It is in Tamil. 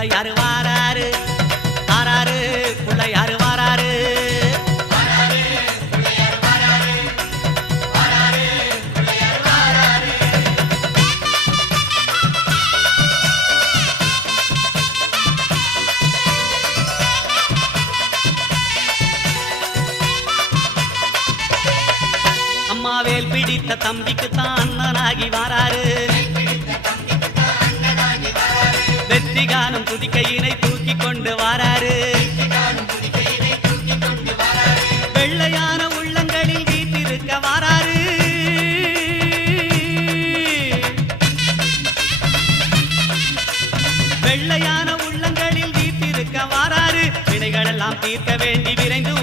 புள்ளையாரு வாராரு வாராரு புள்ளையாரு வாராரு அம்மாவேல் பிடித்த தம்பிக்கு தான் அண்ணனாகி வாராரு வெற்றி காணும் துதிக்கையினை தூக்கி கொண்டு வாராரு வெள்ளையான உள்ளங்களில் வீட்டிருக்க வாராரு வெள்ளையான உள்ளங்களில் வீட்டிருக்க வாராரு வினைகளெல்லாம் தீர்க்க வேண்டி விரைந்து